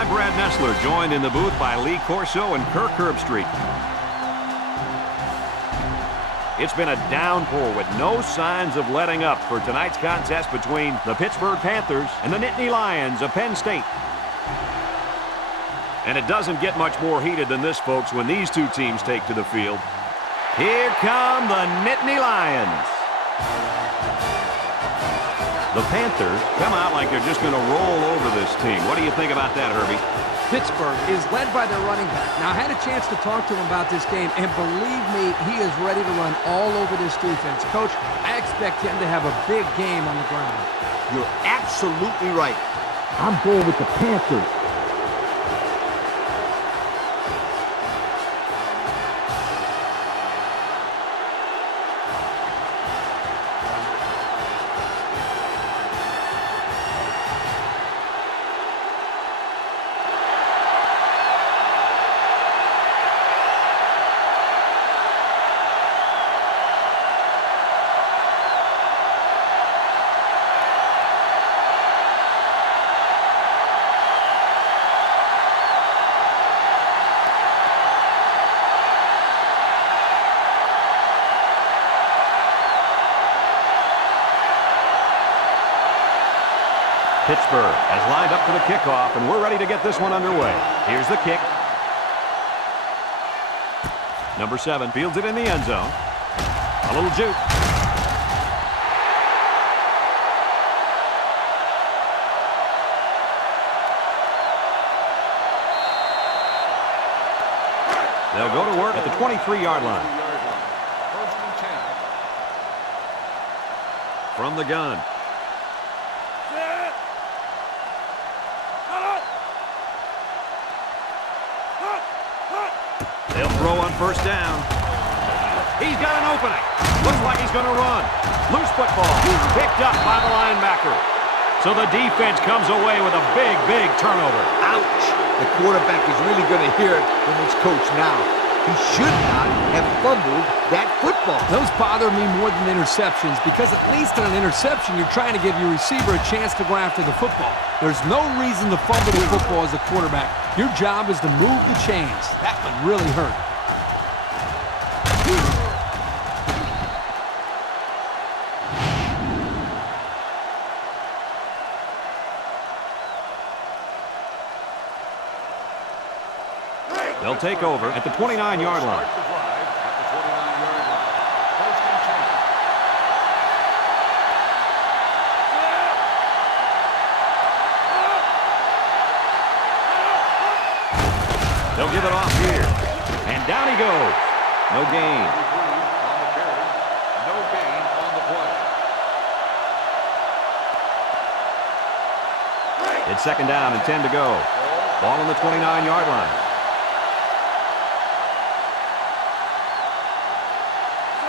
I'm Brad Nessler, joined in the booth by Lee Corso and Kirk Herbstreit. It's been a downpour with no signs of letting up for tonight's contest between the Pittsburgh Panthers and the Nittany Lions of Penn State. And it doesn't get much more heated than this, folks, when these two teams take to the field. Here come the Nittany Lions. The Panthers come out like they're just going to roll over this team. What do you think about that, Herbie? Pittsburgh is led by their running back. Now, I had a chance to talk to him about this game, and believe me, he is ready to run all over this defense. Coach, I expect him to have a big game on the ground. You're absolutely right. I'm going with the Panthers. Pittsburgh has lined up for the kickoff, and we're ready to get this one underway. Here's the kick. Number 7 fields it in the end zone. A little juke. They'll go to work at the 23-yard line. From the gun. They'll throw on first down. He's got an opening. Looks like he's going to run. Loose football. Picked up by the linebacker. So the defense comes away with a big, big turnover. Ouch! The quarterback is really going to hear it from his coach now. He should not have fumbled that football. Those bother me more than interceptions because at least in an interception, you're trying to give your receiver a chance to go after the football. There's no reason to fumble the football as a quarterback. Your job is to move the chains. That would really hurt. They'll take over at the 29-yard line. They'll give it off here. And down he goes. No gain. No gain on the play. It's second down and 10 to go. Ball on the 29-yard line.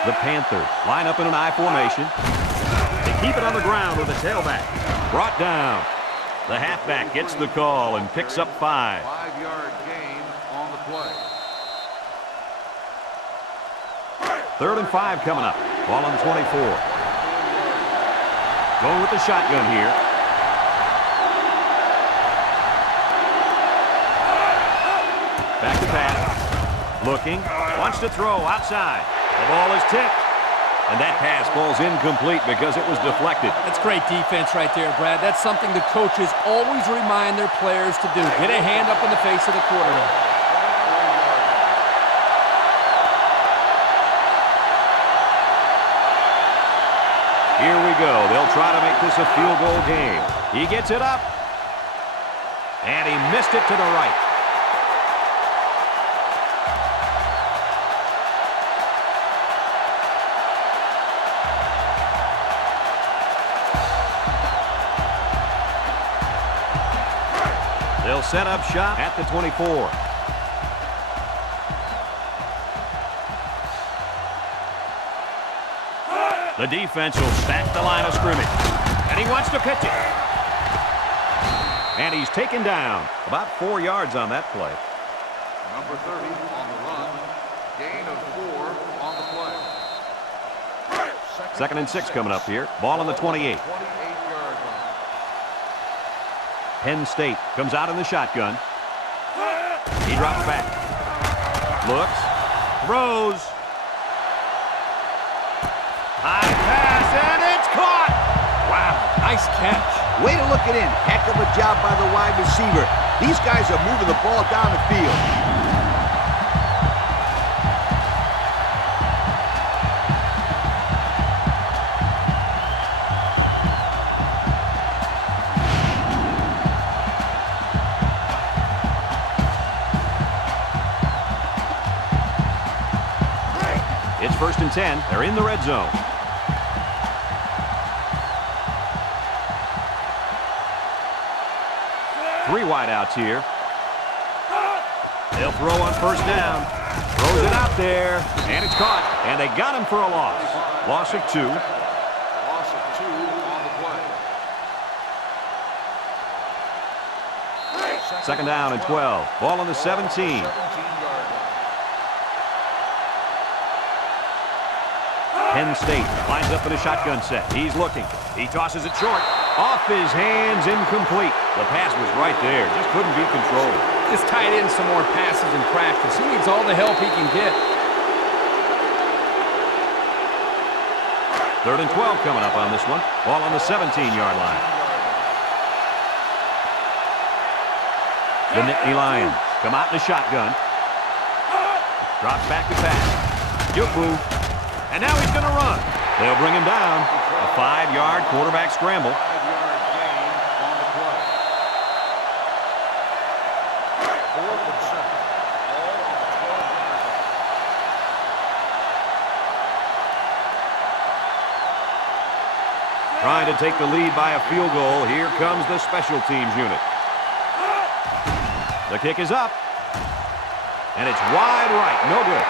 The Panthers line up in an I formation. They keep it on the ground with a tailback. Brought down. The halfback gets the call and picks up 5. 5-yard gain on the play. 3rd and 5 coming up. Ball on 24. Going with the shotgun here. Back to pass. Looking. Wants to throw outside. The ball is tipped. And that pass falls incomplete because it was deflected. That's great defense right there, Brad. That's something the coaches always remind their players to do. Get a hand up in the face of the quarterback. Here we go. They'll try to make this a field goal game. He gets it up. And he missed it to the right. They'll set up shop at the 24. The defense will stack the line of scrimmage. And he wants to pitch it. And he's taken down. About 4 yards on that play. Number 30 on the run. Gain of 4 on the play. Second and 6 coming up here. Ball on the 28. 28-yard line. Penn State comes out in the shotgun. He drops back. Looks. Throws. High pass, and it's caught! Wow, nice catch. Way to look it in. Heck of a job by the wide receiver. These guys are moving the ball down the field. It's 1st and 10. They're in the red zone. Three wideouts here. They'll throw on 1st down. Throws it out there, and it's caught. And they got him for a loss. Loss of 2. Loss of 2 on the play. 2nd down and 12. Ball on the 17. 17-yard line. Penn State lines up in a shotgun set. He's looking. He tosses it short. Off his hands, incomplete. The pass was right there. Just couldn't be controlled. Just tied in some more passes in practice. He needs all the help he can get. 3rd and 12 coming up on this one. Ball on the 17-yard line. The Nittany Lions come out in a shotgun. Drops back to pass. Yubu. And now he's going to run. They'll bring him down. A 5-yard quarterback scramble. 5-yard gain on the play. 4th and 7. All on the 12-yard line. Trying to take the lead by a field goal. Here comes the special teams unit. The kick is up. And it's wide right. No good.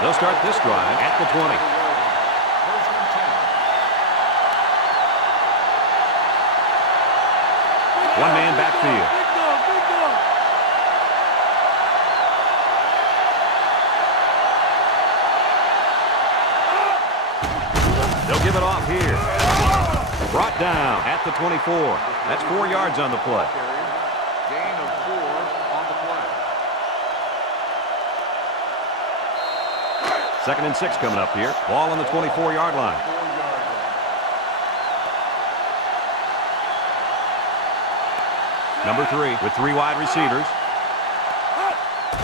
They'll start this drive at the 20. 1st and 10. One-man backfield. They'll give it off here. Brought down at the 24. That's 4 yards on the play. Gain of 4 on the play. 2nd and 6 coming up here. Ball on the 24-yard line. 4-yard line. Number 3 with 3 wide receivers.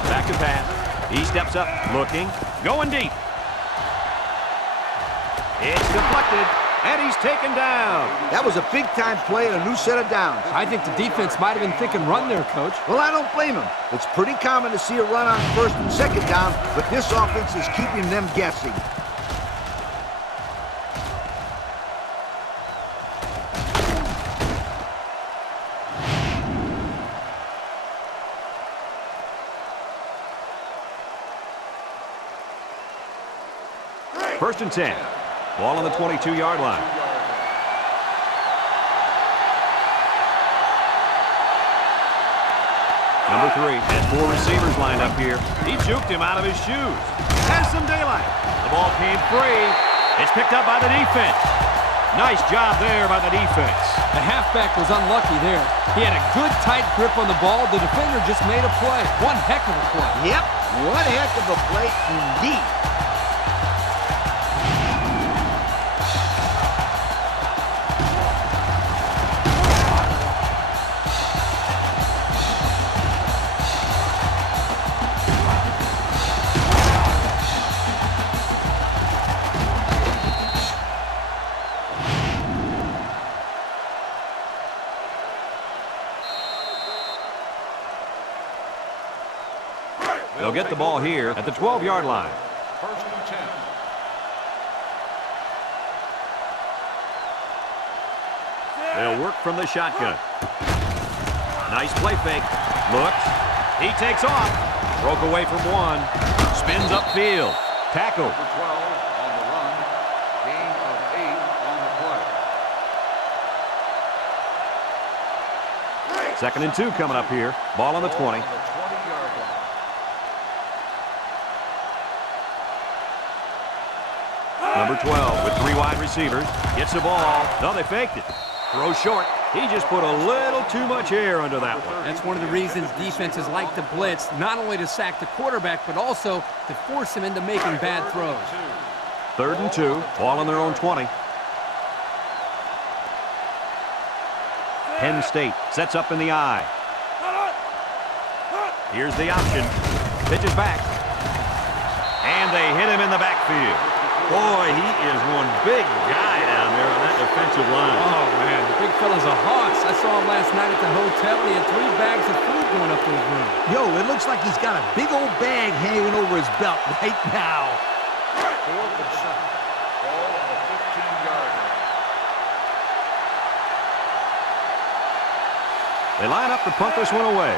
Back to pass. He steps up, looking, going deep. It's deflected, and he's taken down. That was a big-time play and a new set of downs. I think the defense might have been thinking run there, Coach. Well, I don't blame him. It's pretty common to see a run on 1st and 2nd down, but this offense is keeping them guessing. First and 10. Ball on the 22-yard line. Number 3 has 4 receivers lined up here. He juked him out of his shoes. Has some daylight. The ball came free. It's picked up by the defense. Nice job there by the defense. The halfback was unlucky there. He had a good tight grip on the ball. The defender just made a play. One heck of a play. Yep, one heck of a play indeed. They'll get the ball here at the 12-yard line. 1st and 10. They'll work from the shotgun. Nice play fake. Looks. He takes off. Broke away from 1. Spins upfield. Tackle. Number 12 on the run. Gain of 8 on the play. 2nd and 2 coming up here. Ball on the 20. On the 20. Number 12 with 3 wide receivers. Gets the ball. No, they faked it. Throw short. He just put a little too much air under that one. That's one of the reasons defenses like to blitz, not only to sack the quarterback, but also to force him into making bad throws. 3rd and 2. Ball on their own 20. Penn State sets up in the eye. Here's the option. Pitches back. And they hit him in the backfield. Boy, he is one big guy down there on that defensive line. Oh, man, the big fella's a hoss. I saw him last night at the hotel. He had 3 bags of food going up to his room. Yo, it looks like he's got a big old bag hanging over his belt right now. 4th and 7. Ball on the 15-yard line. They line up to punt this one away.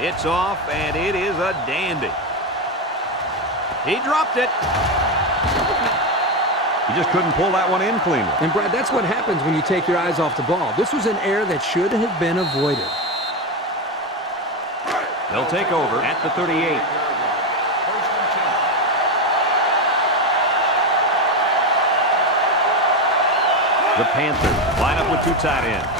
It's off, and it is a dandy. He dropped it. He just couldn't pull that one in cleanly. And, Brad, that's what happens when you take your eyes off the ball. This was an error that should have been avoided. They'll take over at the 38. The Panthers line up with 2 tight ends.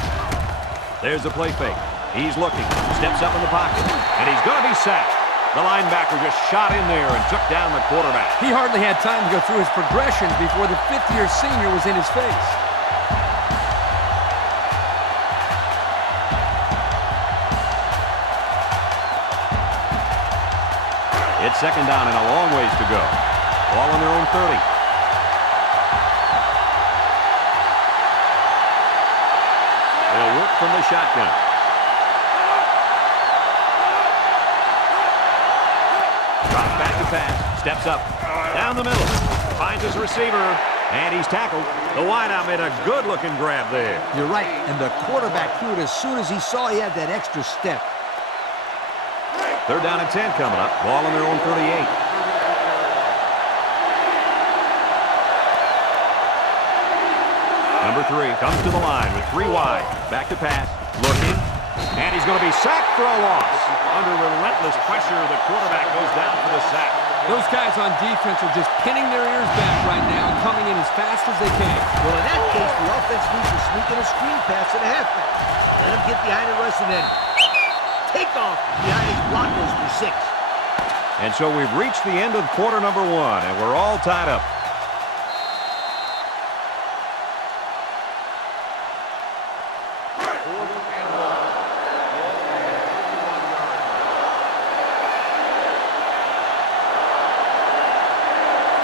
There's the play fake. He's looking, steps up in the pocket, and he's going to be sacked. The linebacker just shot in there and took down the quarterback. He hardly had time to go through his progressions before the 5th-year senior was in his face. It's 2nd down and a long ways to go. Ball on their own 30. They'll work from the shotgun. Drops back to pass. Steps up. Down the middle. Finds his receiver. And he's tackled. The wideout made a good-looking grab there. You're right, and the quarterback threw it as soon as he saw he had that extra step. 3rd down and 10 coming up. Ball on their own 38. Number 3 comes to the line with 3 wide. Back to pass. Looking. And he's going to be sacked for a loss. Under relentless pressure, the quarterback goes down for the sack. Those guys on defense are just pinning their ears back right now and coming in as fast as they can. Well, in that case, the offense needs to sneak in a screen pass at halfback. Let him get behind the rush and then take off behind his blockers for 6. And so we've reached the end of quarter number 1, and we're all tied up.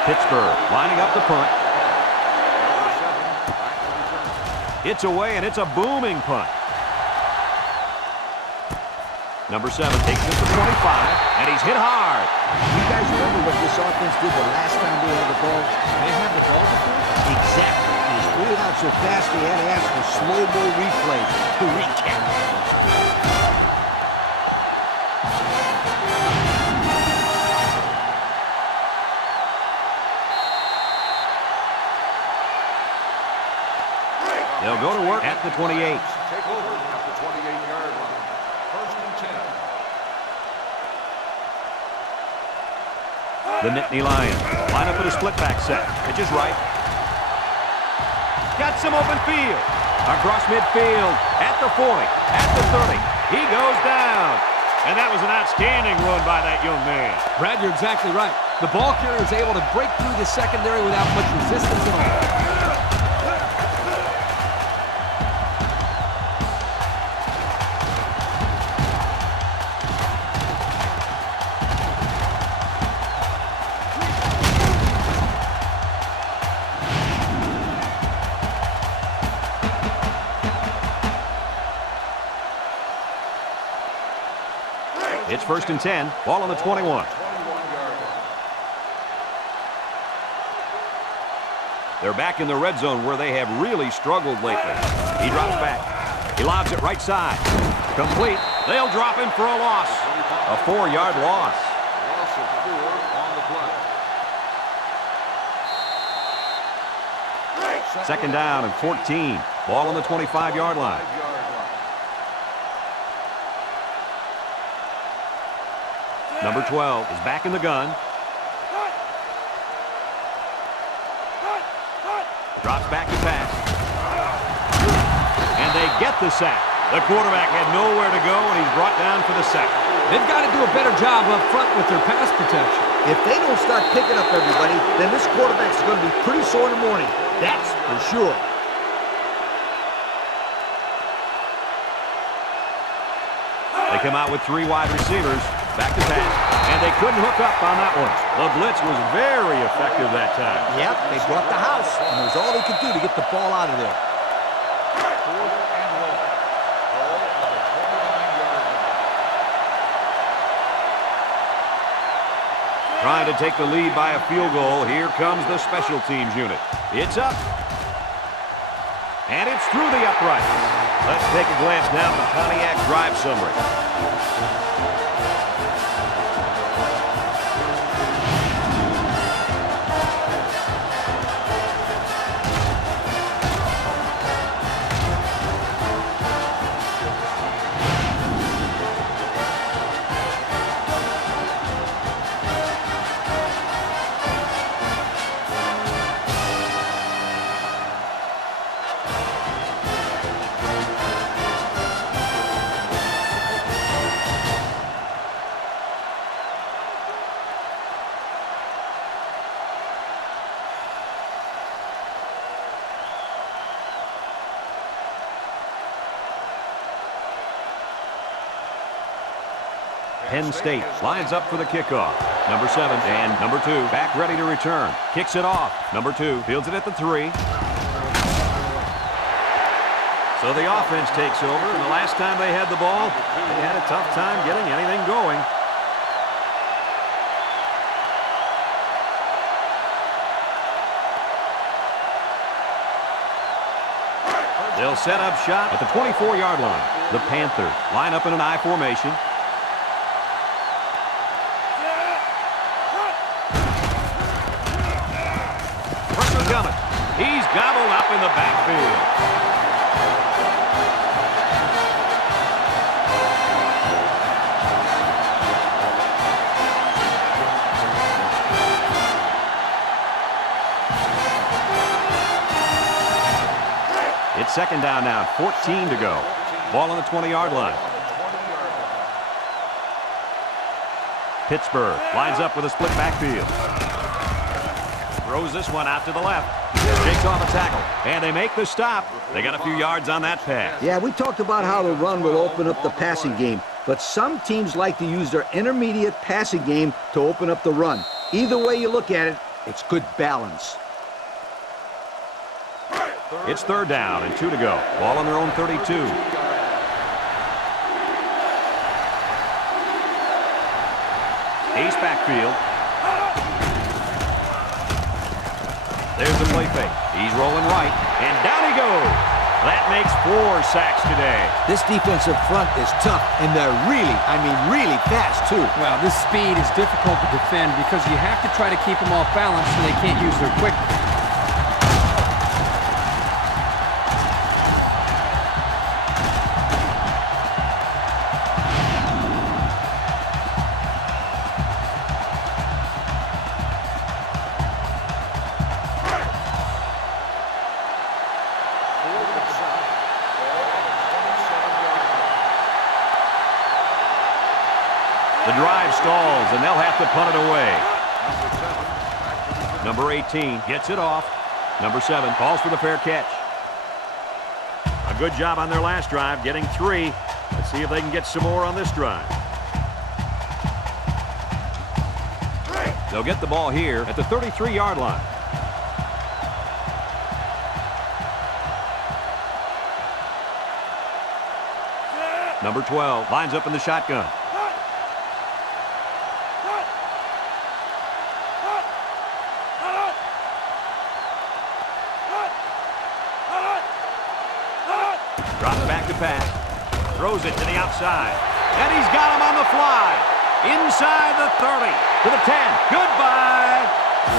Pittsburgh lining up the punt. It's away, and it's a booming punt. Number 7 takes it to 25, and he's hit hard. You guys remember what this offense did the last time they had the ball? They had the ball before? Exactly. He just threw it out so fast they had to ask for slow-mo replay to recap. They'll go to work at the 28. Take over at the 28-yard line. 1st and 10. The Nittany Lions line up in a split back set. Pitch is right. Got some open field. Across midfield. At the 40. At the 30. He goes down. And that was an outstanding run by that young man. Brad, you're exactly right. The ball carrier is able to break through the secondary without much resistance at all. It's 1st and 10. Ball on the 21. They're back in the red zone where they have really struggled lately. He drops back. He lobs it right side. Complete. They'll drop him for a loss. A 4-yard loss. Loss of 4 on the play. 2nd down and 14. Ball on the 25-yard line. Number 12 is back in the gun. Drops back to pass. And they get the sack. The quarterback had nowhere to go, and he's brought down for the sack. They've got to do a better job up front with their pass protection. If they don't start picking up everybody, then this quarterback's going to be pretty sore in the morning. That's for sure. They come out with 3 wide receivers. Back to pass. And they couldn't hook up on that one. The blitz was very effective that time. Yep, they brought the house, and it was all they could do to get the ball out of there. Trying to take the lead by a field goal. Here comes the special teams unit. It's up. And it's through the upright. Let's take a glance now at the Pontiac drive summary. Penn State lines up for the kickoff. Number 7 and number 2 back ready to return. Kicks it off. Number 2 fields it at the 3. So the offense takes over, and the last time they had the ball, they had a tough time getting anything going. They'll set up shop at the 24-yard line. The Panthers line up in an I formation. He's gobbled up in the backfield. It's second down now, 14 to go. Ball on the 20-yard line. Pittsburgh lines up with a split backfield. Throws this one out to the left. Shakes off a tackle, and they make the stop. They got a few yards on that pass. Yeah, we talked about how the run will open up the passing game, but some teams like to use their intermediate passing game to open up the run. Either way you look at it, it's good balance. It's third down and 2 to go. Ball on their own 32. Ace backfield. There's the play fake. He's rolling right, and down he goes. That makes 4 sacks today. This defensive front is tough, and they're really, really fast, too. Well, this speed is difficult to defend because you have to try to keep them off balance so they can't use their quickness. The drive stalls, and they'll have to punt it away. Number 18 gets it off. Number 7 calls for the fair catch. A good job on their last drive, getting 3. Let's see if they can get some more on this drive. They'll get the ball here at the 33-yard line. Number 12 lines up in the shotgun. Drops back to pass. Throws it to the outside. And he's got him on the fly. Inside the 30. To the 10. Goodbye.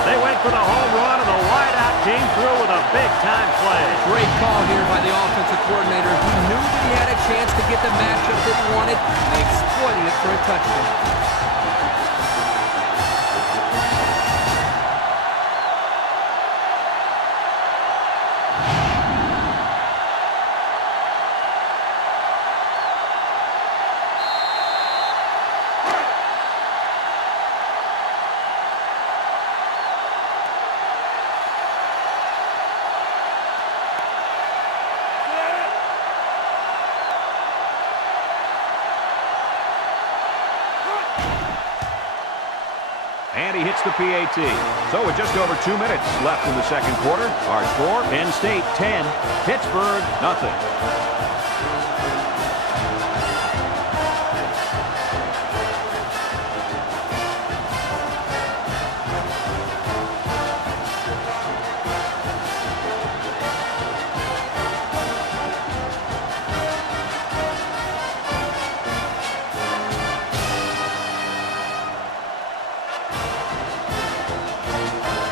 They went for the home run, and the wideout came through with a big-time play. Great call here by the offensive coordinator. He knew that he had a chance to get the matchup that he wanted and exploited it for a touchdown. And he hits the PAT. So with just over 2 minutes left in the second quarter, our score, Penn State 10, Pittsburgh nothing.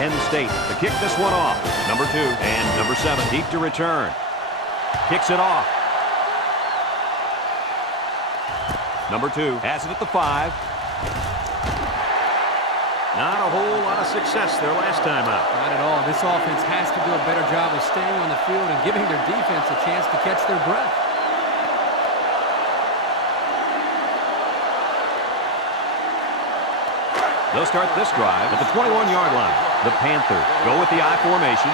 Penn State to kick this one off. Number 2 and number 7 deep to return. Kicks it off. Number 2 has it at the 5. Not a whole lot of success there last time out. Not at all. This offense has to do a better job of staying on the field and giving their defense a chance to catch their breath. They'll start this drive at the 21-yard line. The Panthers go with the I formation.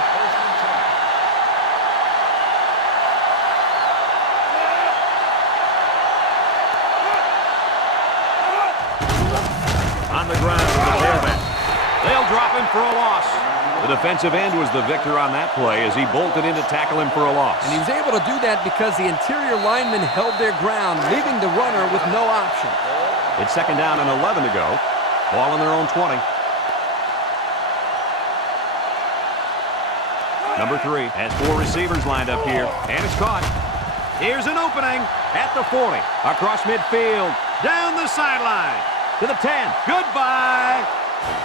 On the ground with the tailback. They'll drop him for a loss. The defensive end was the victor on that play as he bolted in to tackle him for a loss. And he was able to do that because the interior linemen held their ground, leaving the runner with no option. It's second down and 11 to go. Ball on their own 20. Number 3 has 4 receivers lined up here, and it's caught. Here's an opening at the 40. Across midfield, down the sideline, to the 10. Goodbye.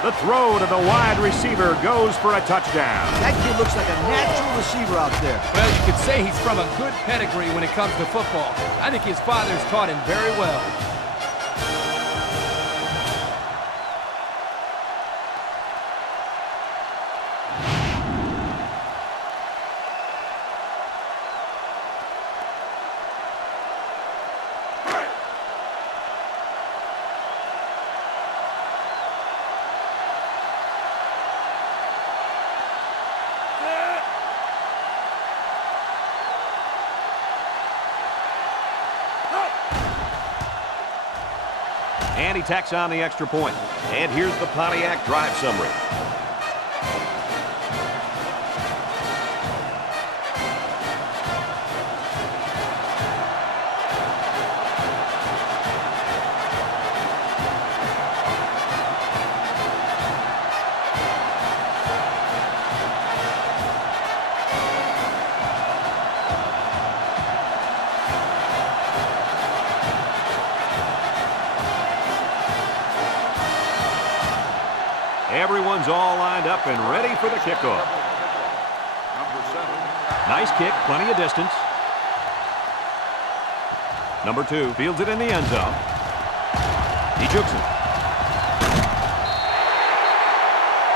The throw to the wide receiver goes for a touchdown. That kid looks like a natural receiver out there. Well, you could say he's from a good pedigree when it comes to football. I think his father's taught him very well. And he tacks on the extra point. And here's the Pontiac drive summary. Everyone's all lined up and ready for the kickoff. Number 7. Nice kick, plenty of distance. Number 2 fields it in the end zone. He jukes it.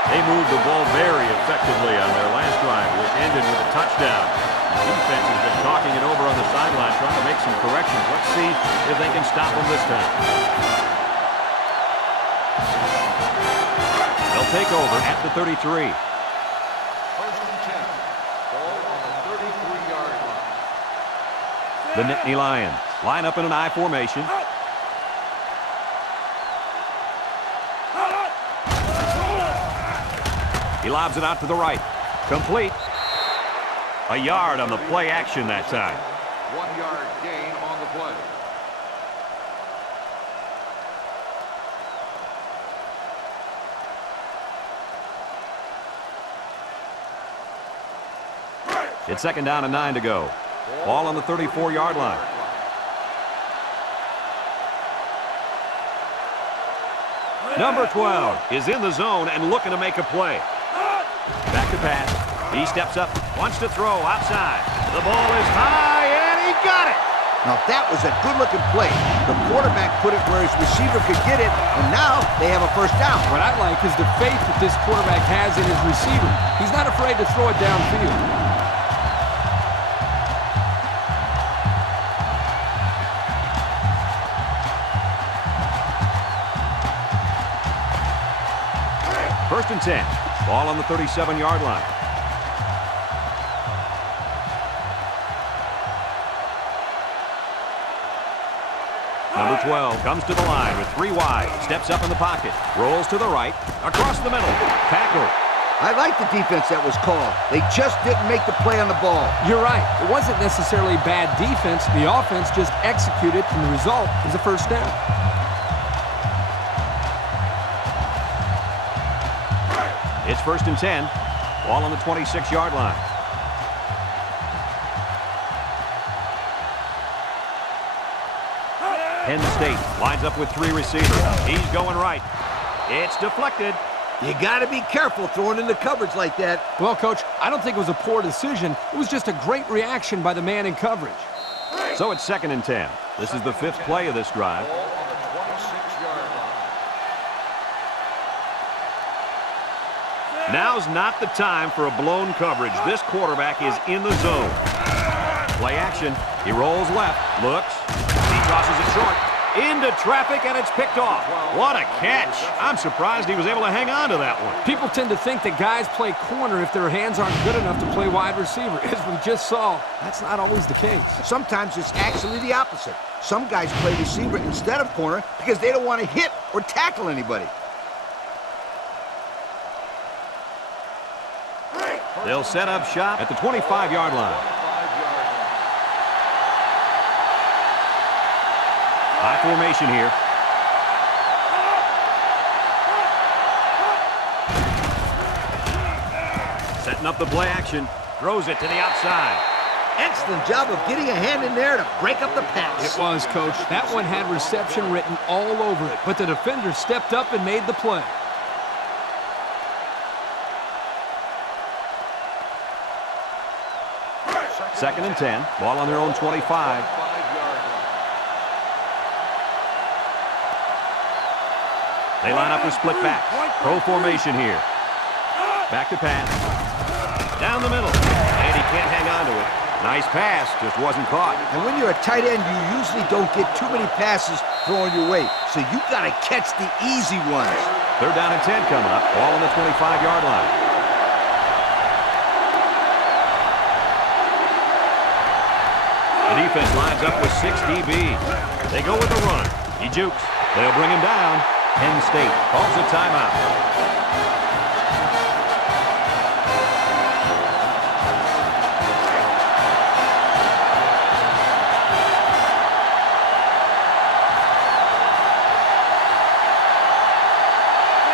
They moved the ball very effectively on their last drive, which ended with a touchdown. The defense has been talking it over on the sideline, trying to make some corrections. Let's see if they can stop them this time. Take over at the 33. First and 10. Ball on the 33-yard line. The Nittany Lions line up in an I formation. He lobs it out to the right. Complete. A yard on the play action that time. 1-yard gain on the play. It's second down and 9 to go. Ball on the 34-yard line. Number 12 is in the zone and looking to make a play. Back to pass. He steps up, wants to throw outside. The ball is high, and he got it. Now, that was a good-looking play. The quarterback put it where his receiver could get it, and now they have a first down. What I like is the faith that this quarterback has in his receiver. He's not afraid to throw it downfield. First and 10. Ball on the 37-yard line. Number 12 comes to the line with 3 wide. Steps up in the pocket. Rolls to the right. Across the middle. Tackle. I like the defense that was called. They just didn't make the play on the ball. You're right. It wasn't necessarily bad defense. The offense just executed, and the result is a first down. It's 1st and 10. Ball on the 26-yard line. Penn State lines up with 3 receivers. He's going right. It's deflected. You got to be careful throwing into coverage like that. Well, Coach, I don't think it was a poor decision. It was just a great reaction by the man in coverage. So it's 2nd and 10. This is the 5th play of this drive. Ball on the 26-yard line. Now's not the time for a blown coverage. This quarterback is in the zone. Play action. He rolls left. Looks. He tosses it short. Into traffic, and it's picked off. What a catch. I'm surprised he was able to hang on to that one. People tend to think that guys play corner if their hands aren't good enough to play wide receiver. As we just saw, that's not always the case. Sometimes it's actually the opposite. Some guys play receiver instead of corner because they don't want to hit or tackle anybody. They'll set up shop at the 25-yard line. High formation here. Setting up the play action. Throws it to the outside. Excellent job of getting a hand in there to break up the pass. It was, Coach. That one had reception written all over it, but the defender stepped up and made the play. Second and 10. Ball on their own 25. They line up with split backs. Pro formation here. Back to pass. Down the middle. And he can't hang on to it. Nice pass. Just wasn't caught. And when you're a tight end, you usually don't get too many passes thrown your way. So you got to catch the easy ones. 3rd down and 10 coming up. Ball on the 25-yard line. The defense lines up with 6 DBs. They go with the run. He jukes. They'll bring him down. Penn State calls a timeout.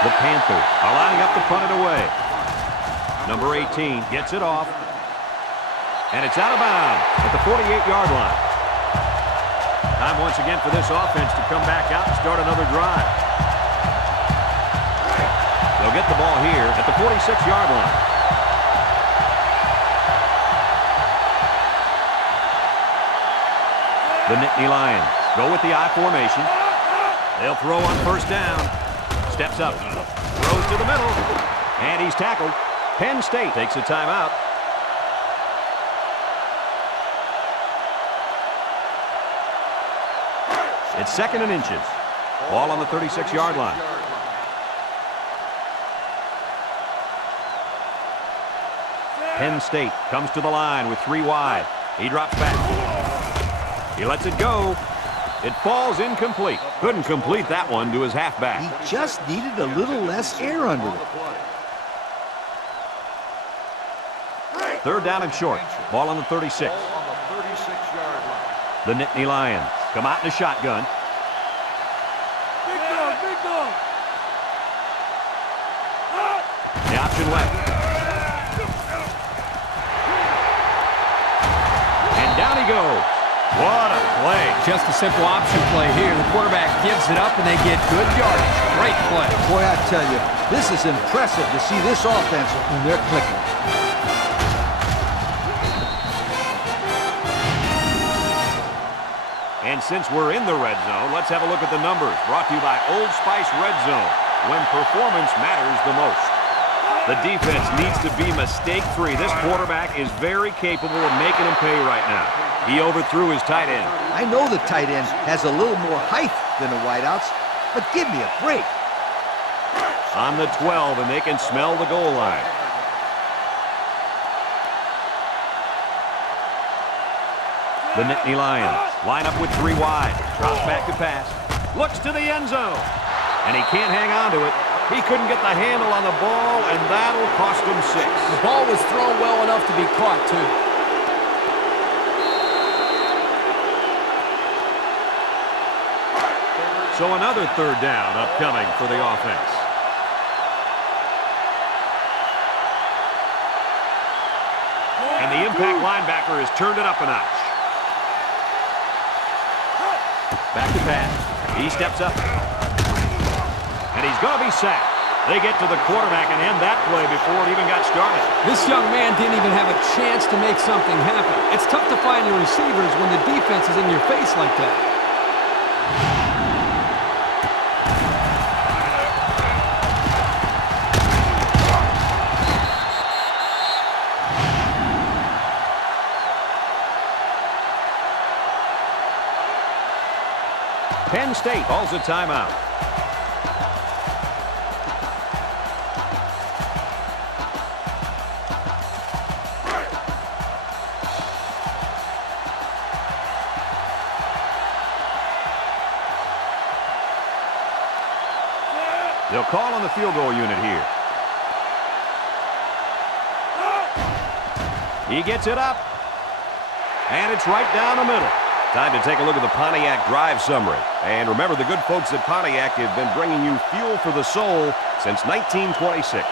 The Panthers are lining up to punt it away. Number 18 gets it off. And it's out of bounds at the 48-yard line. Time once again for this offense to come back out and start another drive. They'll get the ball here at the 46-yard line. The Nittany Lions go with the I formation. They'll throw on 1st down. Steps up. Throws to the middle. And he's tackled. Penn State takes a timeout. It's 2nd and inches. Ball on the 36-yard line. Penn State comes to the line with 3 wide. He drops back. He lets it go. It falls incomplete. Couldn't complete that one to his halfback. He just needed a little less air under it. 3rd down and short. Ball on the 36. The Nittany Lions come out in a shotgun. Big dog, big dog. The option left. And down he goes. What a play. Just a simple option play here. The quarterback gives it up, and they get good yardage. Great play. Boy, I tell you, this is impressive to see this offense when they're clicking. And since we're in the red zone, let's have a look at the numbers. Brought to you by Old Spice Red Zone, when performance matters the most. The defense needs to be mistake-free. This quarterback is very capable of making them pay right now. He overthrew his tight end. I know the tight end has a little more height than the wideouts, but give me a break. On the 12, and they can smell the goal line. The Nittany Lions line up with 3 wide. Drops back to pass. Looks to the end zone. And he can't hang on to it. He couldn't get the handle on the ball, and that'll cost him 6. The ball was thrown well enough to be caught, too. So another 3rd down upcoming for the offense. And the impact linebacker has turned it up a notch. Back to pass. He steps up. And he's going to be sacked. They get to the quarterback and end that play before it even got started. This young man didn't even have a chance to make something happen. It's tough to find your receivers when the defense is in your face like that. Penn State calls a timeout. They'll call on the field goal unit here. He gets it up. And it's right down the middle. Time to take a look at the Pontiac drive summary. And remember, the good folks at Pontiac have been bringing you fuel for the soul since 1926.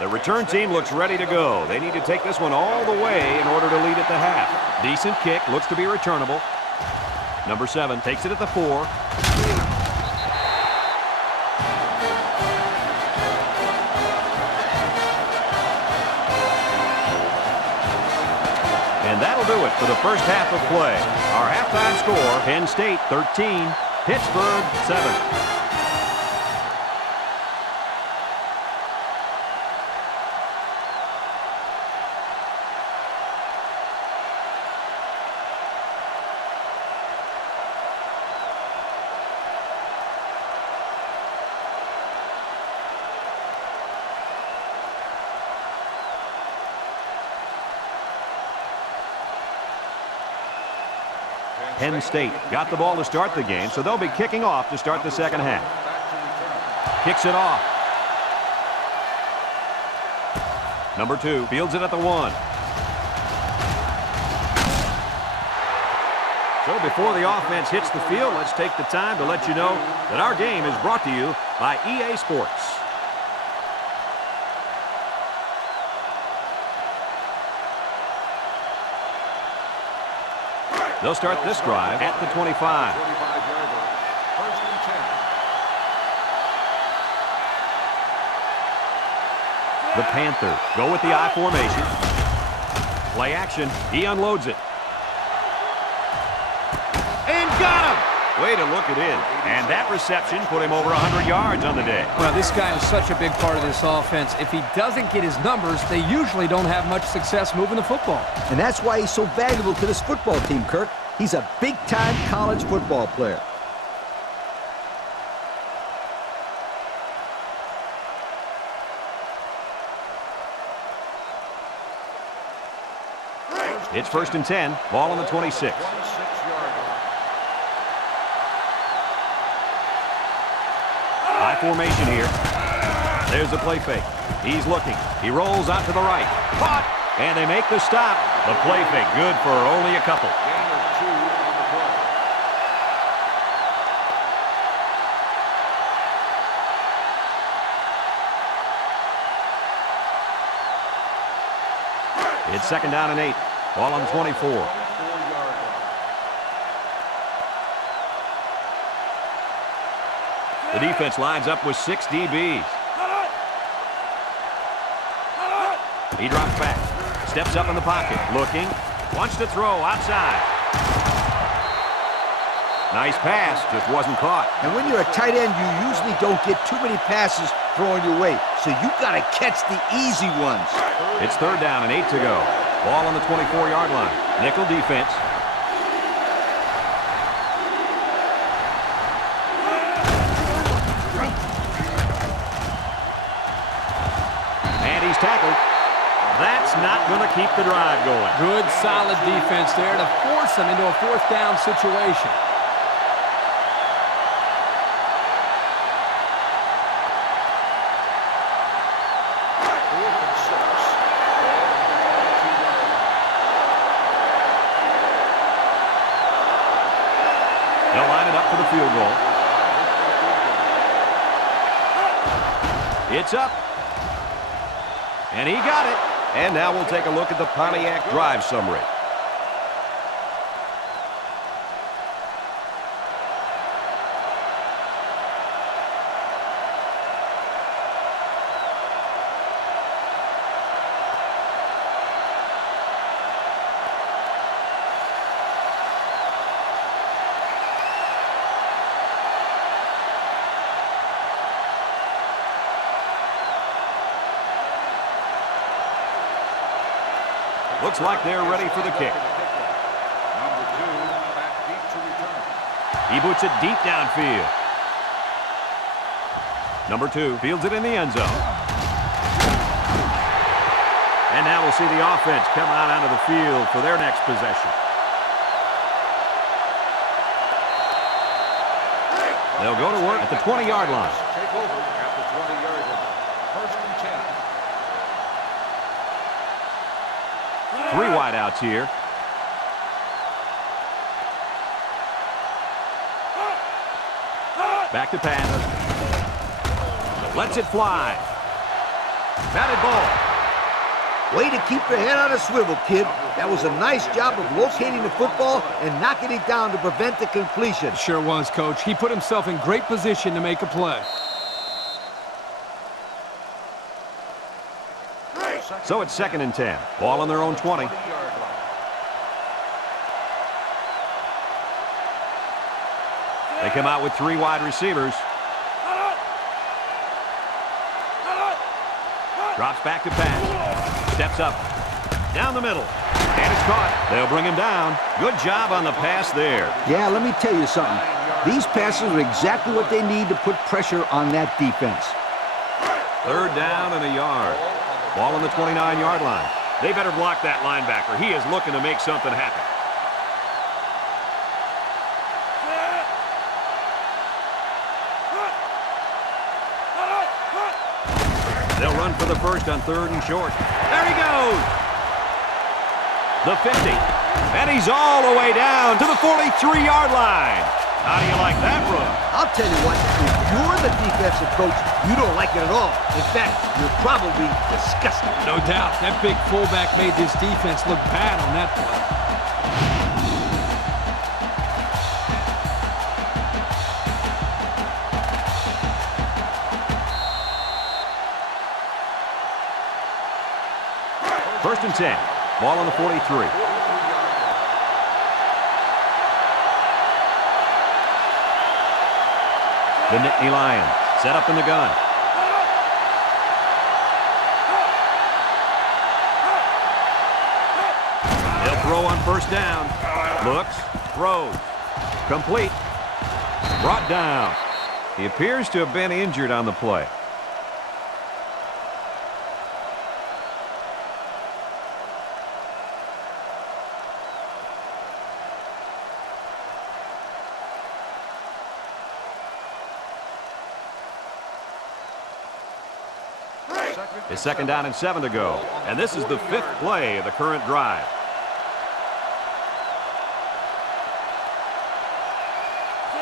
The return team looks ready to go. They need to take this one all the way in order to lead at the half. Decent kick, looks to be returnable. Number 7 takes it at the 4. And that'll do it for the first half of play. Our halftime score, Penn State 13, Pittsburgh 7. Penn State got the ball to start the game, so they'll be kicking off to start the second half. Kicks it off. Number 2 fields it at the 1. So before the offense hits the field, let's take the time to let you know that our game is brought to you by EA Sports. They'll start this drive at the 25. The Panthers go with the I formation. Play action. He unloads it. And got him! Way to look it in. And that reception put him over 100 yards on the day. Well, this guy is such a big part of this offense. If he doesn't get his numbers, they usually don't have much success moving the football. And that's why he's so valuable to this football team, Kirk. He's a big-time college football player. It's 1st and 10. Ball on the 26. High formation here. There's the play fake. He's looking. He rolls out to the right. Caught! And they make the stop. The play fake good for only a couple. It's 2nd down and 8. Ball on 24. The defense lines up with 6 DBs. He drops back. Steps up in the pocket. Looking. Wants to throw outside. Nice pass, just wasn't caught. And when you're a tight end, you usually don't get too many passes thrown your way. So you got to catch the easy ones. It's 3rd down and 8 to go. Ball on the 24-yard line. Nickel defense. And he's tackled. That's not going to keep the drive going. Good, solid defense there to force them into a 4th down situation. They'll line it up for the field goal. It's up. And he got it. And now we'll take a look at the Pontiac drive summary. Looks like they're ready for the kick. Number 2, back deep to return. He boots it deep downfield. Number 2 fields it in the end zone. And now we'll see the offense come out onto the field for their next possession. They'll go to work at the 20-yard line. Take over at the 20-yard line. 1st and 10. 3 wideouts here. Back to pass. Lets it fly. Batted ball. Way to keep your head on a swivel, kid. That was a nice job of locating the football and knocking it down to prevent the completion. Sure was, Coach. He put himself in great position to make a play. So it's 2nd and 10. Ball on their own 20. They come out with 3 wide receivers. Drops back to pass. Steps up. Down the middle. And it's caught. They'll bring him down. Good job on the pass there. Yeah, let me tell you something. These passes are exactly what they need to put pressure on that defense. 3rd down and a yard. Ball on the 29-yard line. They better block that linebacker. He is looking to make something happen. They'll run for the first on 3rd and short. There he goes. The 50. And he's all the way down to the 43-yard line. How do you like that run? I'll tell you what, if you're the defensive coach, you don't like it at all. In fact, you're probably disgusted. No doubt. That big fullback made this defense look bad on that play. First and 10. Ball on the 43. The Nittany Lions set up in the gun. They'll throw on 1st down. Looks, throws. Complete. Brought down. He appears to have been injured on the play. It's 2nd down and 7 to go. And this is the 5th play of the current drive.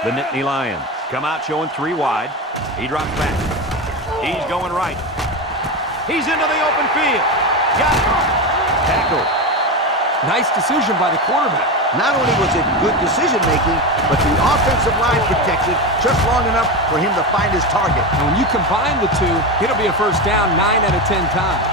The Nittany Lions come out showing 3 wide. He drops back. He's going right. He's into the open field. Got it. Tackle. Nice decision by the quarterback. Not only was it good decision-making, but the offensive line protected just long enough for him to find his target. And when you combine the two, it'll be a 1st down 9 out of 10 times.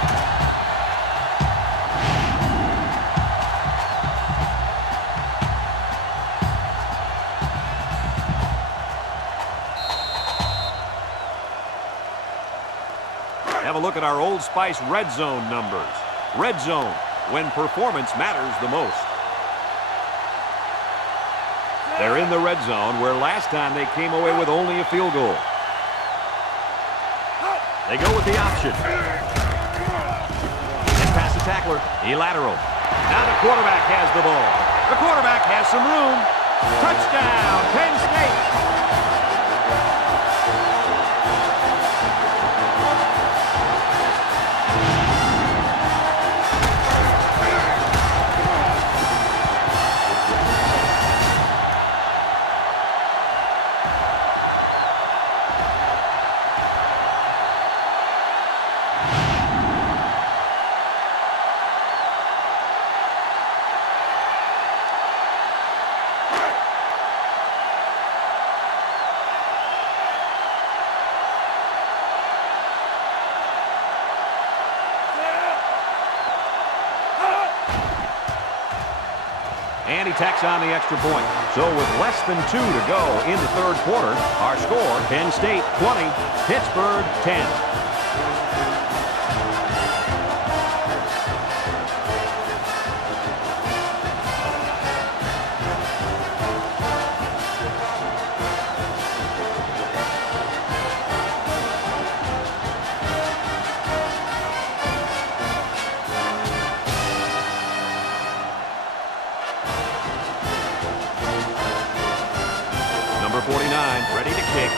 have a look at our Old Spice red zone numbers. Red zone, when performance matters the most. They're in the red zone, where last time they came away with only a field goal. They go with the option. And past the tackler, he lateral. Now the quarterback has the ball. The quarterback has some room. Touchdown, Penn State. And he tacks on the extra point. So with less than 2 to go in the third quarter, our score, Penn State 20, Pittsburgh 10. Number 49, ready to kick.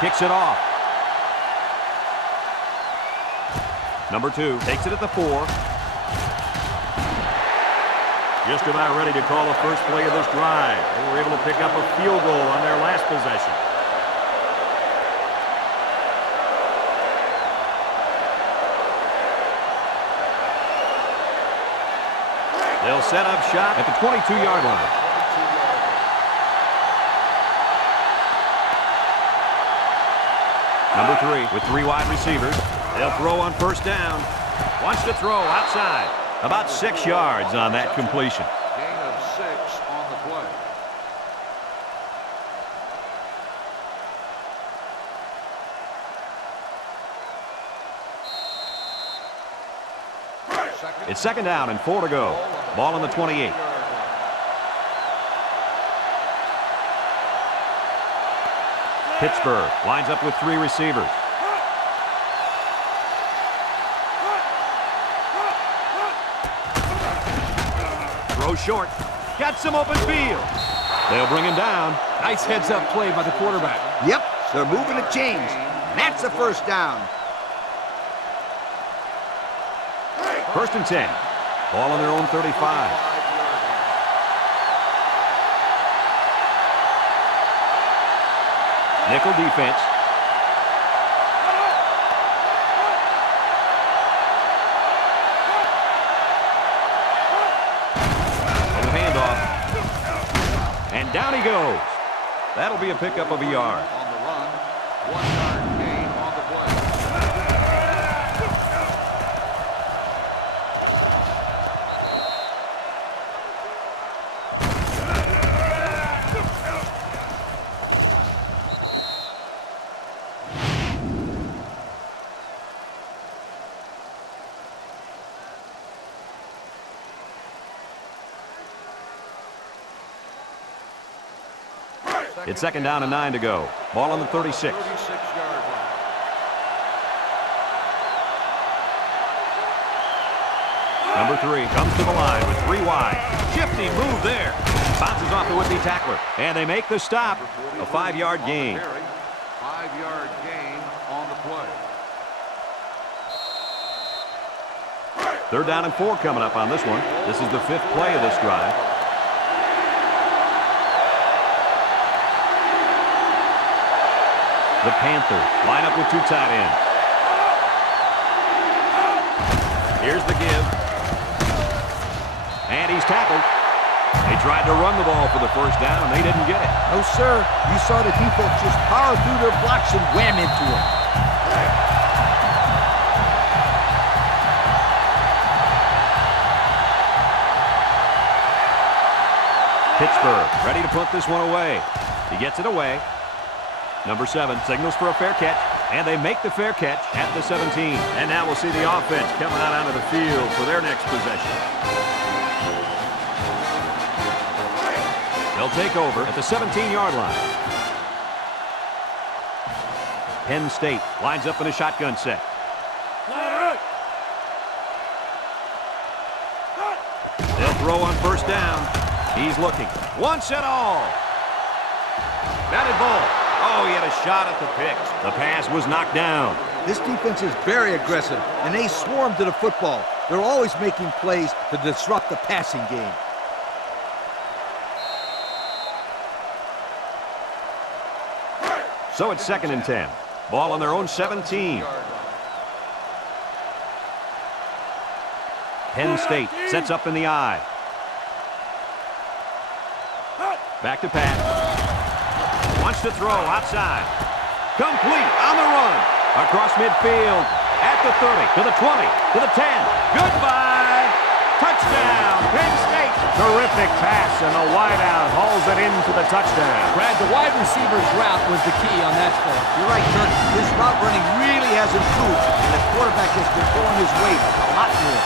Kicks it off. Number 2 takes it at the 4. Just about ready to call the first play of this drive. They were able to pick up a field goal on their last possession. They'll set up shop at the 22-yard line. Number 3 with 3 wide receivers. They'll throw on first down. Wants to throw outside. About 6 yards on that completion. Gain of 6 on the play. It's second down and 4 to go. Ball on the 28. Pittsburgh lines up with 3 receivers. Throw short. Got some open field. They'll bring him down. Nice heads-up play by the quarterback. Yep, they're moving the chains. That's a first down. First and 10. Ball on their own 35. Nickel defense. Little handoff. And down he goes. That'll be a pickup of a yard. On the run, 1-yard gain on the play. It's second down and 9 to go. Ball on the 36. 36-yard line. Number 3 comes to the line with 3 wide. Shifty move there. Bounces off the would-be tackler. And they make the stop. A 5-yard gain. 5-yard gain on the play. Third down and 4 coming up on this one. This is the 5th play of this drive. The Panthers line up with 2 tight ends. Here's the give. And he's tackled. They tried to run the ball for the first down, and they didn't get it. No, sir. You saw the defense just power through their blocks and wham into them. Pittsburgh ready to put this one away. He gets it away. Number 7 signals for a fair catch, and they make the fair catch at the 17. And now we'll see the offense coming out onto the field for their next possession. They'll take over at the 17-yard line. Penn State lines up in a shotgun set. They'll throw on first down. He's looking. Once and all. Batted ball. Oh, he had a shot at the picks. The pass was knocked down. This defense is very aggressive, and they swarm to the football. They're always making plays to disrupt the passing game. So it's 2nd and 10. Ball on their own 17. Penn State sets up in the I. Back to pass. Wants to throw outside. Complete on the run. Across midfield. At the 30. To the 20. To the 10. Goodbye. Touchdown. Penn State. Terrific pass, and the wideout hauls it into the touchdown. Brad, the wide receiver's route was the key on that play. You're right, Kirk. His route running really has improved, and the quarterback has been throwing his weight a lot more.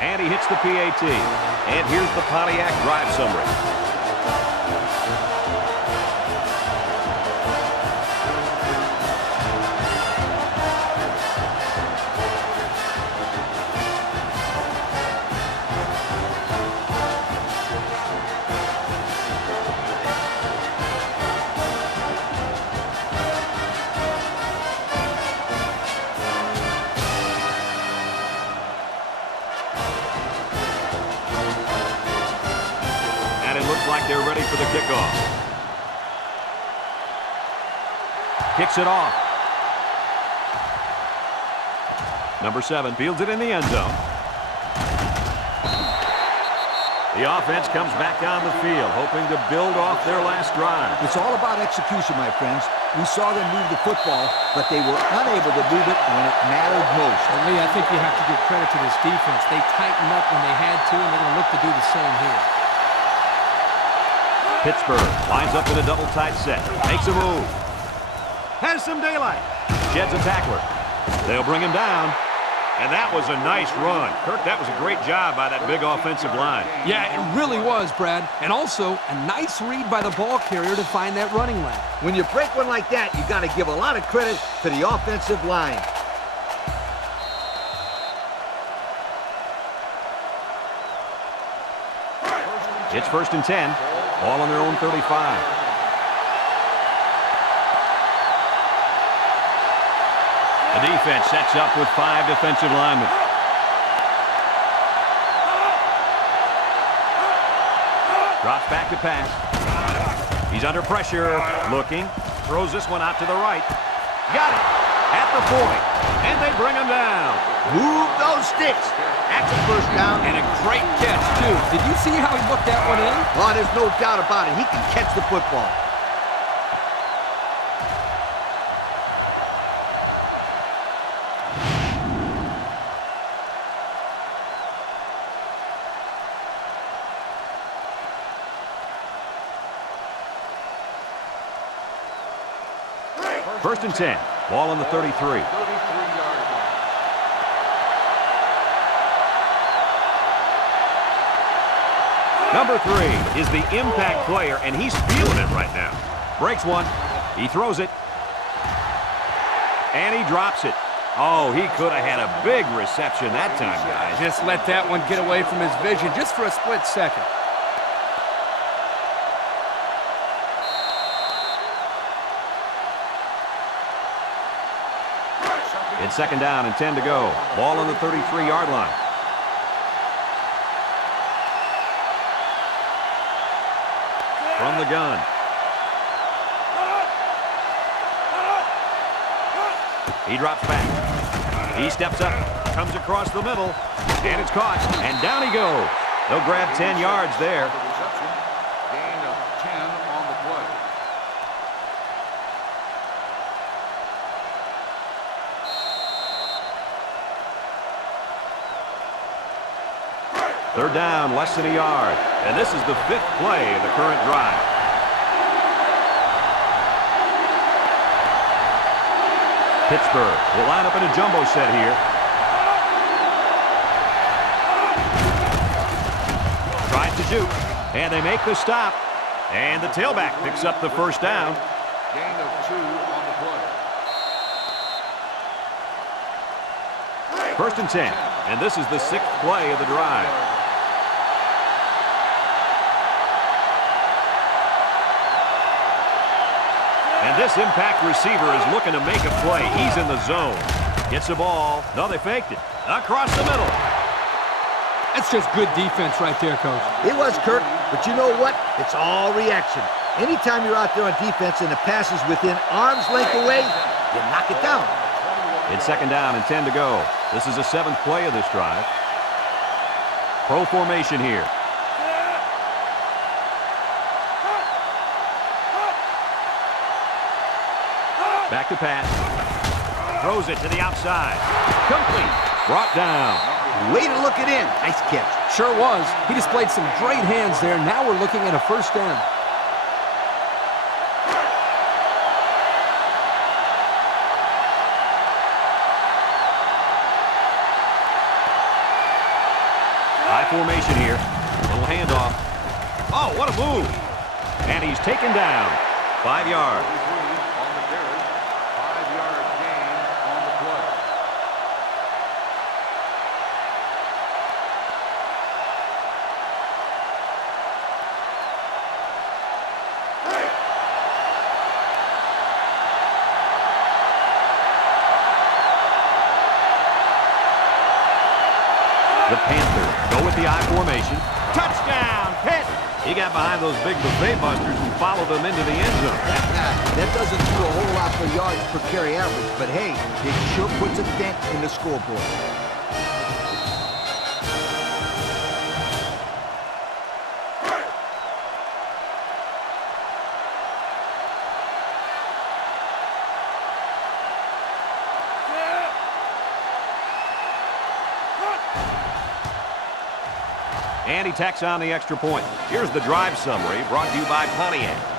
And he hits the PAT. And here's the Pontiac drive summary. Like they're ready for the kickoff. Kicks it off. Number 7 fields it in the end zone. The offense comes back on the field, hoping to build off their last drive. It's all about execution, my friends. We saw them move the football, but they were unable to move it when it mattered most. And Lee, I think you have to give credit to this defense. They tightened up when they had to, and they're going to look to do the same here. Pittsburgh lines up in a double tight set. Makes a move. Has some daylight. Sheds a tackler. They'll bring him down. And that was a nice run. Kirk, that was a great job by that big offensive line. Yeah, it really was, Brad. And also, a nice read by the ball carrier to find that running lane. When you break one like that, you got to give a lot of credit to the offensive line. It's 1st and 10. Ball on their own 35. The defense sets up with 5 defensive linemen. Drops back to pass. He's under pressure. Looking. Throws this one out to the right. Got it. At the 40. And they bring him down. Move those sticks. That's a first down. And a great catch, too. Did you see how he looked that one in? Oh, there's no doubt about it. He can catch the football. First and 10. Ball on the 33. Number 3 is the impact player, and he's feeling it right now. Breaks one. He throws it. And he drops it. Oh, he could have had a big reception that time, guys. Just let that one get away from his vision just for a split second. It's 2nd down and 10 to go. Ball on the 33-yard line. From the gun. He drops back. He steps up, comes across the middle, and it's caught, and down he goes. They'll grab 10 yards there. Reception, gain of 10 on the play. Third down, less than a yard. And this is the 5th play of the current drive. Pittsburgh will line up in a jumbo set here. Tries to shoot, and they make the stop. And the tailback picks up the 1st down. Gain of 2 on the play. 1st and 10, and this is the 6th play of the drive. And this impact receiver is looking to make a play. He's in the zone. Gets the ball. No, they faked it. Across the middle. That's just good defense right there, Coach. It was, Kirk, but you know what? It's all reaction. Anytime you're out there on defense and the pass is within arm's length away, you knock it down. It's 2nd down and 10 to go. This is the 7th play of this drive. Pro formation here. Back to pass. Throws it to the outside. Complete. Brought down. Way to look it in. Nice catch. Sure was. He displayed some great hands there. Now we're looking at a 1st down. High formation here. Little handoff. Oh, what a move. And he's taken down. 5 yards. On the carry, 5-yard gain on the play. The Panthers go with the I formation. Touchdown, Pitt! He got behind those big buffet busters and followed them into the end zone. That doesn't do a whole lot for yards per carry average, but hey, it sure puts a dent in the scoreboard. And he tacks on the extra point. Here's the drive summary brought to you by Pontiac.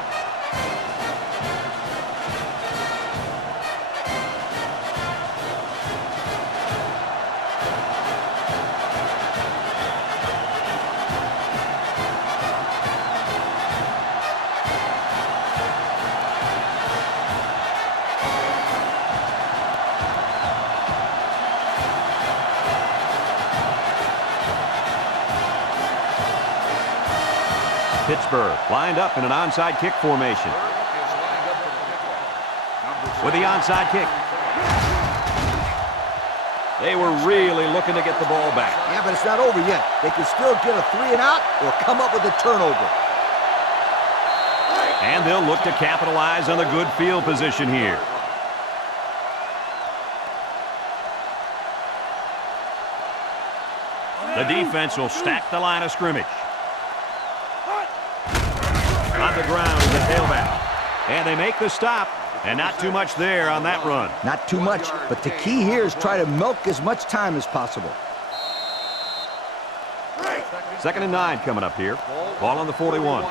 Pittsburgh lined up in an onside kick formation. With the onside kick. They were really looking to get the ball back. Yeah, but it's not over yet. They can still get a 3 and out or come up with a turnover. And they'll look to capitalize on the good field position here. The defense will stack the line of scrimmage. On the ground is the tailback. And they make the stop. And not too much there on that run. Not too much, but the key here is try to milk as much time as possible. 2nd and 9 coming up here. Ball on the 41.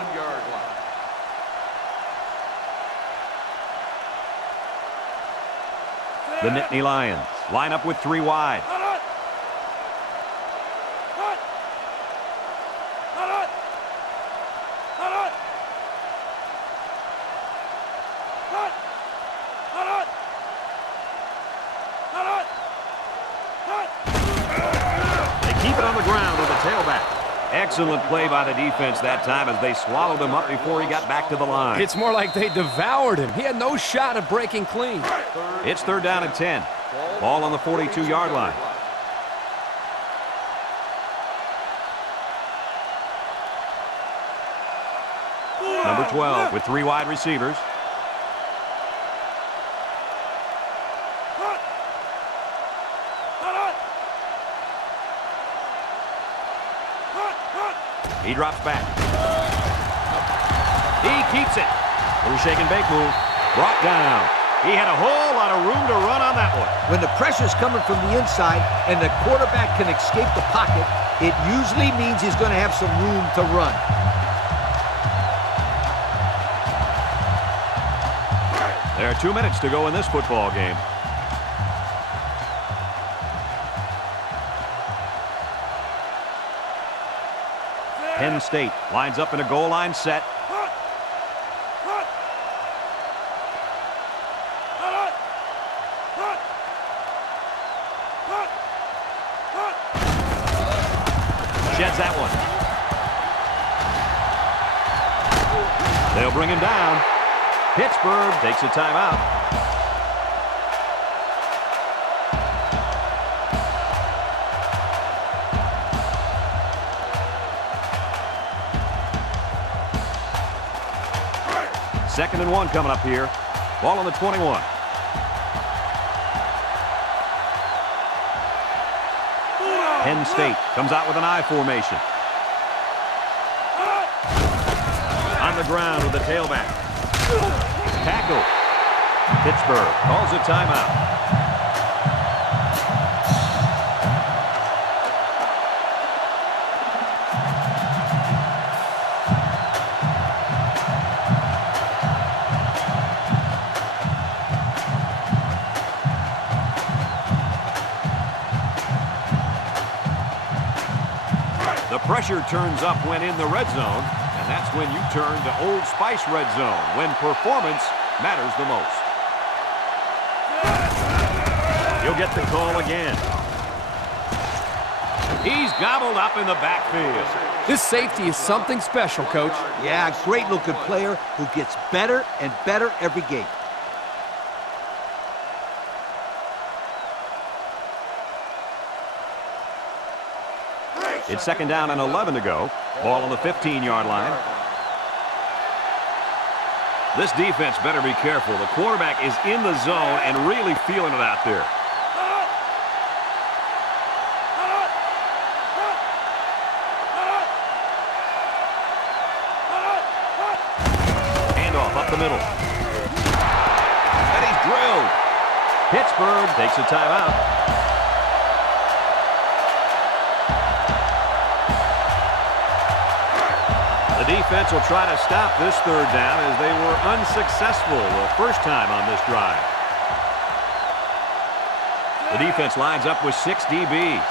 The Nittany Lions line up with 3 wide. keep it on the ground with the tailback. Excellent play by the defense that time as they swallowed him up before he got back to the line. It's more like they devoured him. He had no shot at breaking clean. It's 3rd down and 10. Ball on the 42-yard line. Number 12 with 3 wide receivers. He drops back. He keeps it. Little shake and bake move. Brought down. He had a whole lot of room to run on that one. When the pressure's coming from the inside and the quarterback can escape the pocket, it usually means he's going to have some room to run. There are 2 minutes to go in this football game. Penn State lines up in a goal line set. Sheds that one. They'll bring him down. Pittsburgh takes a timeout. Second and 1 coming up here. Ball on the 21. Penn State comes out with an I formation. On the ground with the tailback. Tackle. Pittsburgh calls a timeout. The pressure turns up when in the red zone, and that's when you turn to Old Spice red zone, when performance matters the most. He'll get the call again. He's gobbled up in the backfield. This safety is something special, Coach. Yeah, great-looking player who gets better and better every game. It's 2nd down and 11 to go. Ball on the 15-yard line. This defense better be careful. The quarterback is in the zone and really feeling it out there. Handoff up the middle. And he's drilled. Pittsburgh takes a timeout. The defense will try to stop this 3rd down as they were unsuccessful the first time on this drive. The defense lines up with 6 DBs.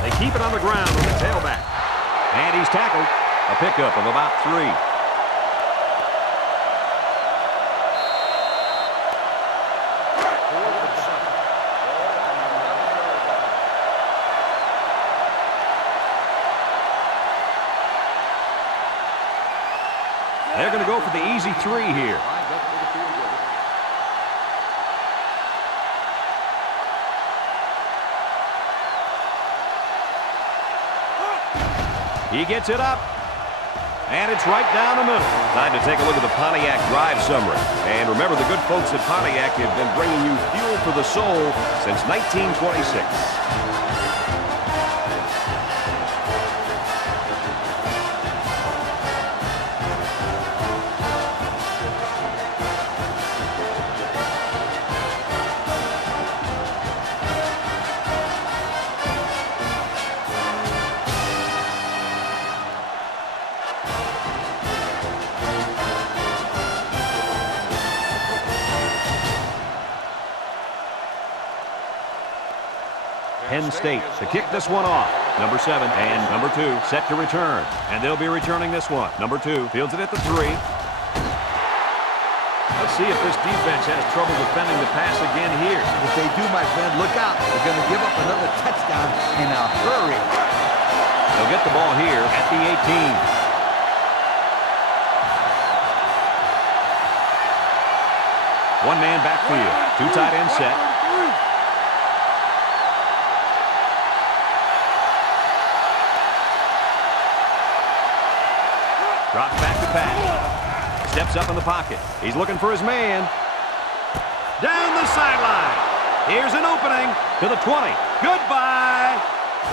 They keep it on the ground with the tailback. And he's tackled. A pickup of about 3. They're going to go for the easy 3 here. He gets it up. And it's right down the middle. Time to take a look at the Pontiac drive summary. And remember, the good folks at Pontiac have been bringing you fuel for the soul since 1926. Penn State to kick this one off. Number 7 and number 2 set to return. And they'll be returning this one. Number 2 fields it at the 3. A Let's see if this defense has trouble defending the pass again here. If they do, my friend, look out. They're going to give up another touchdown in a hurry. They'll get the ball here at the 18. One-man backfield. Two tight end set. Drops back to pass. Steps up in the pocket. He's looking for his man. Down the sideline. Here's an opening to the 20. Goodbye.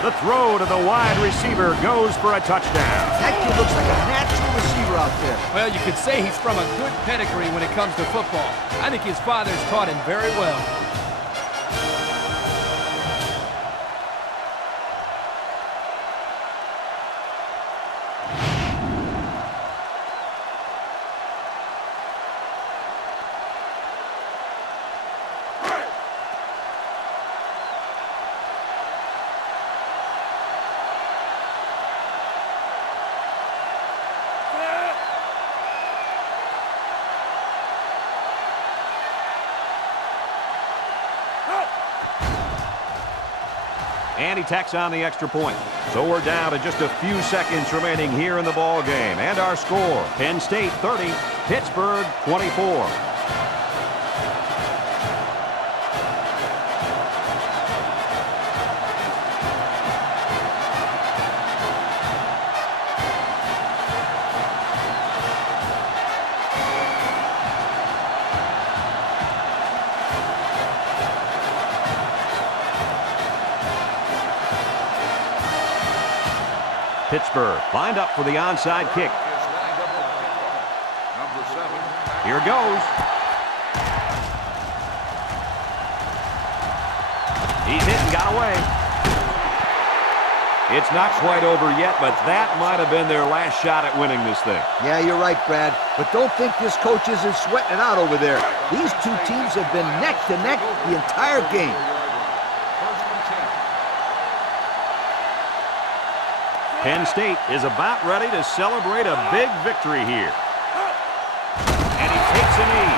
The throw to the wide receiver goes for a touchdown. That kid looks like a natural receiver out there. Well, you could say he's from a good pedigree when it comes to football. I think his father's taught him very well. And he tacks on the extra point. So we're down to just a few seconds remaining here in the ball game. And our score, Penn State 30, Pittsburgh 24. Pittsburgh lined up for the onside kick. Here goes. He's hit and got away. It's not quite over yet, but that might have been their last shot at winning this thing. Yeah, you're right, Brad. But don't think this coach isn't sweating it out over there. These two teams have been neck to neck the entire game. Penn State is about ready to celebrate a big victory here. And he takes a knee.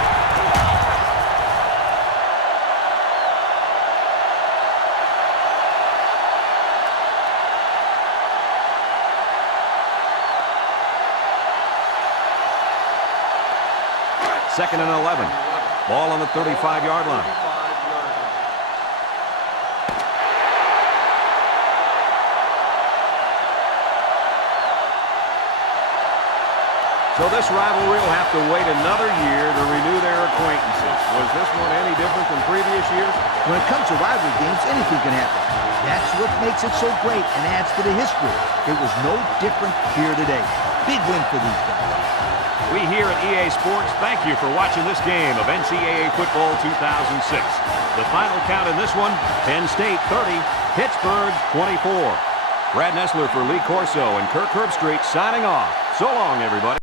Second and 11. Ball on the 35-yard line. So this rivalry will have to wait another year to renew their acquaintances. Was this one any different than previous years? When it comes to rivalry games, anything can happen. That's what makes it so great and adds to the history. It was no different here today. Big win for these guys. We here at EA Sports thank you for watching this game of NCAA Football 2006. The final count in this one, Penn State 30, Pittsburgh 24. Brad Nessler for Lee Corso and Kirk Herbstreit signing off. So long, everybody.